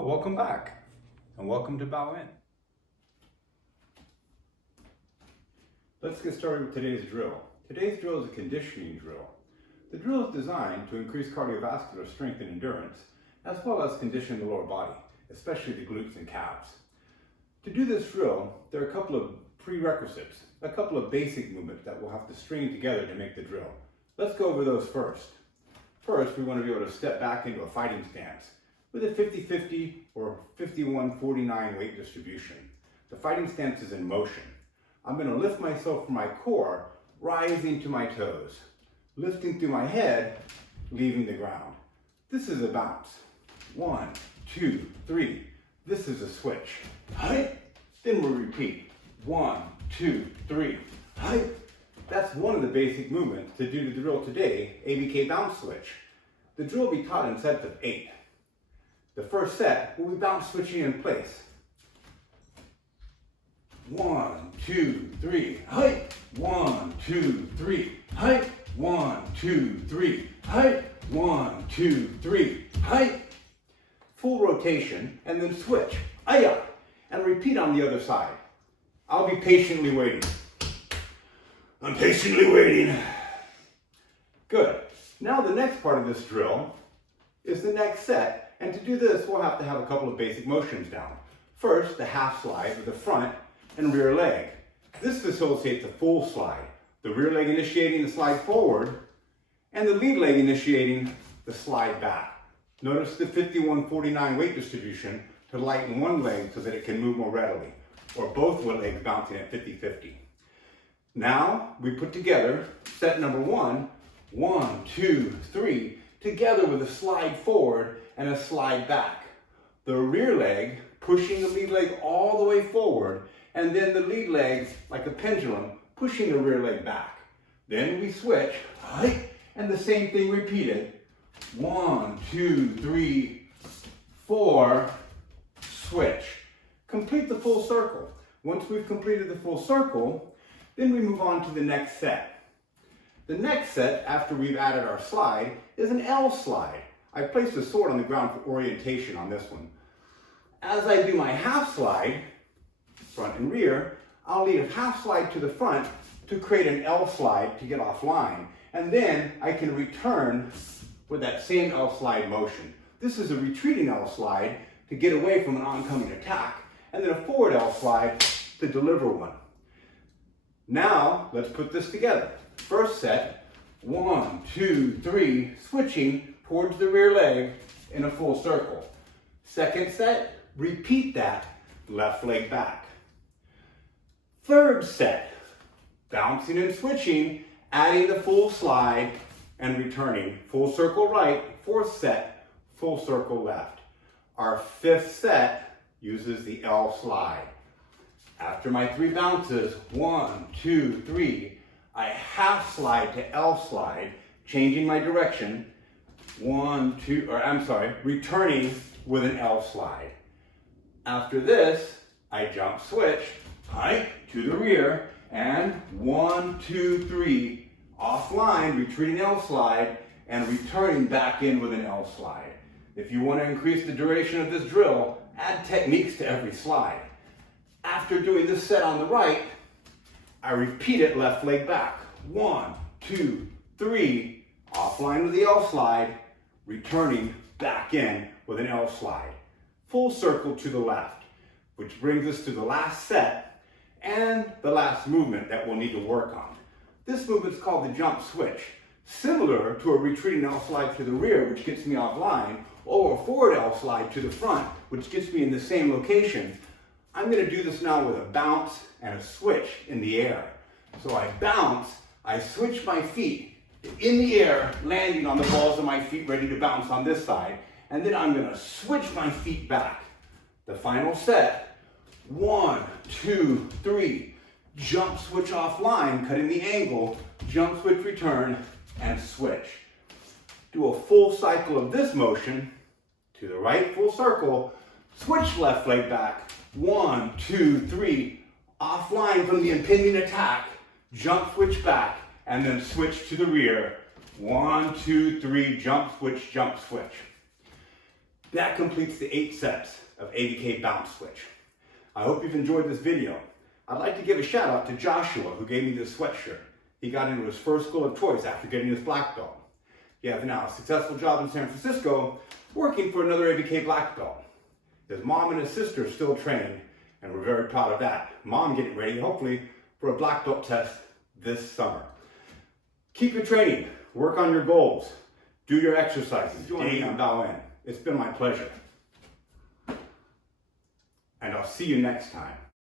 Welcome back, and welcome to Bow In. Let's get started with today's drill. Today's drill is a conditioning drill. The drill is designed to increase cardiovascular strength and endurance, as well as condition the lower body, especially the glutes and calves. To do this drill, there are a couple of prerequisites, a couple of basic movements that we'll have to string together to make the drill. Let's go over those first. First, we want to be able to step back into a fighting stance with a 50-50 or 51-49 weight distribution. The fighting stance is in motion. I'm going to lift myself from my core, rising to my toes, lifting through my head, leaving the ground. This is a bounce. 1, 2, 3. This is a switch. Right? Then we'll repeat. 1, 2, 3. Right? That's one of the basic movements to do the drill today, ABK bounce switch. The drill will be taught in sets of 8. The first set will be bounce switching in place. 1, 2, 3, height. 1, 2, 3, height. 1, 2, 3, height. 1, 2, 3, height. Full rotation and then switch. Aya! And repeat on the other side. I'll be patiently waiting. I'm patiently waiting. Good. Now the next part of this drill is the next set. And to do this, we'll have to have a couple of basic motions down. First, the half slide with the front and rear leg. This facilitates a full slide. The rear leg initiating the slide forward and the lead leg initiating the slide back. Notice the 51-49 weight distribution to lighten one leg so that it can move more readily, or both legs bouncing at 50-50. Now we put together set number 1, 1, 2, 3, together with a slide forward and a slide back. The rear leg pushing the lead leg all the way forward, and then the lead leg, like a pendulum, pushing the rear leg back. Then we switch, right? And the same thing repeated. 1, 2, 3, 4, switch. Complete the full circle. Once we've completed the full circle, then we move on to the next set. The next set, after we've added our slide, is an L slide. I placed a sword on the ground for orientation on this one. As I do my half slide, front and rear, I'll lead a half slide to the front to create an L slide to get offline. And then I can return with that same L slide motion. This is a retreating L slide to get away from an oncoming attack, and then a forward L slide to deliver one. Now, let's put this together. First set, 1, 2, 3, switching towards the rear leg in a full circle. Second set, repeat that, left leg back. Third set, bouncing and switching, adding the full slide and returning. Full circle right. Fourth set, full circle left. Our fifth set uses the L slide. After my 3 bounces, 1, 2, 3, I half slide to L slide, changing my direction. Returning with an L slide. After this, I jump switch, right, to the rear, and 1, 2, 3, offline, retreating L slide, and returning back in with an L slide. If you want to increase the duration of this drill, add techniques to every slide. After doing this set on the right, I repeat it left leg back. 1, 2, 3, offline with the L slide, returning back in with an L slide. Full circle to the left, which brings us to the last set and the last movement that we'll need to work on. This movement is called the jump switch, similar to a retreating L slide to the rear, which gets me offline, or a forward L slide to the front, which gets me in the same location. I'm going to do this now with a bounce and a switch in the air. So I bounce, I switch my feet in the air, landing on the balls of my feet, ready to bounce on this side. And then I'm going to switch my feet back. The final set, 1, 2, 3, jump switch offline, cutting the angle, jump switch return, and switch. Do a full cycle of this motion, to the right, full circle, switch left leg back, 1, 2, 3, offline from the impending attack, jump switch back, and then switch to the rear. 1, 2, 3, jump switch, jump switch. That completes the 8 sets of ABK bounce switch. I hope you've enjoyed this video. I'd like to give a shout out to Joshua, who gave me this sweatshirt. He got into his first school of choice after getting his black belt. He has now a successful job in San Francisco, working for another ABK black belt. His mom and his sister are still training, and we're very proud of that. Mom getting ready, hopefully, for a black belt test this summer. Keep your training, work on your goals, do your exercises, day in, bow in. It's been my pleasure. And I'll see you next time.